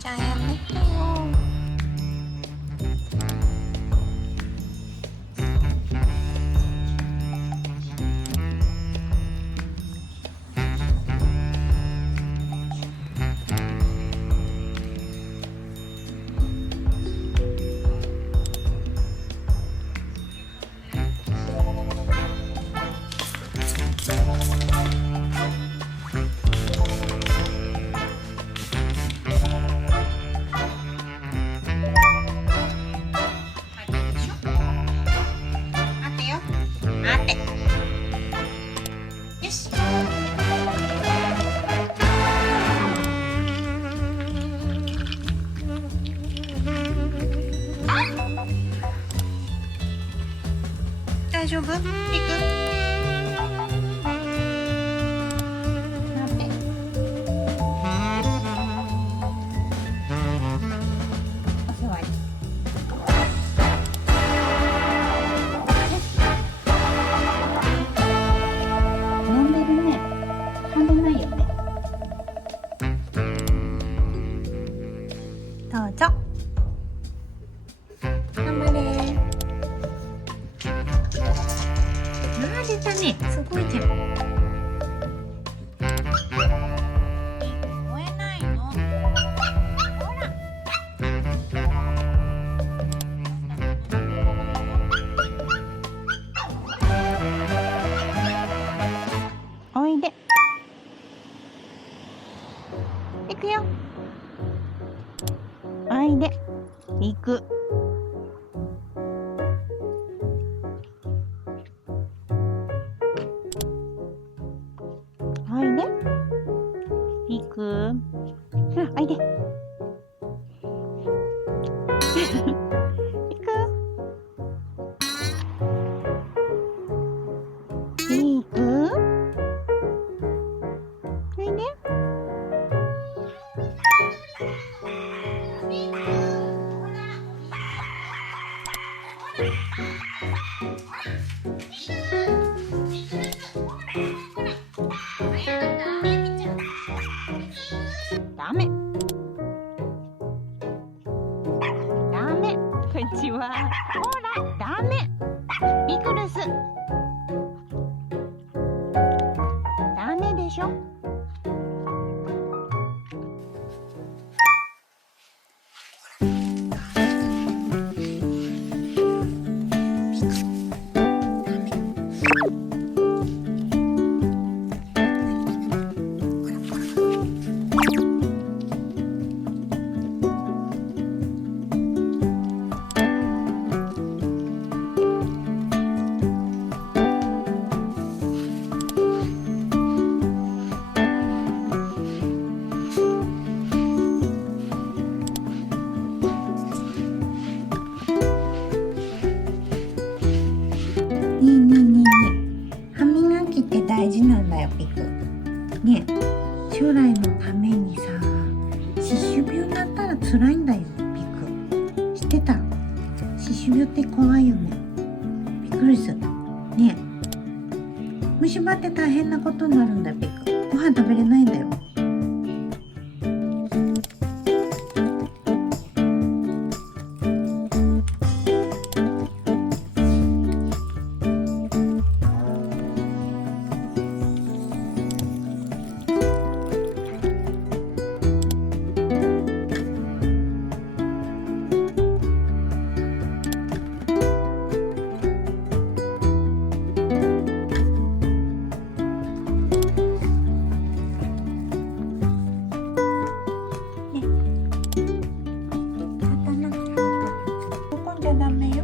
ちゃんやめてよ。大丈夫？ピク？待って。お座り。飲んでるね。噛んでないよね。どうぞ。頑張れ。出たね、すごいじゃん。燃えないの。ほら。おいで。行くよ。おいで。行く。おいで。行く。ほら、おいで。行く。行く。おいで。ダメ。ダメ。口は。ほら、ダメ。ピクルス。ダメでしょ。歯磨きって大事なんだよ、ピク。ねえ、将来のためにさ、歯周病になったら辛いんだよ、ピク。知ってた？歯周病って怖いよね。ピクルス。ねえ、虫歯って大変なことになるんだよ、ピク。ご飯食べれないんだよ。ダメよ。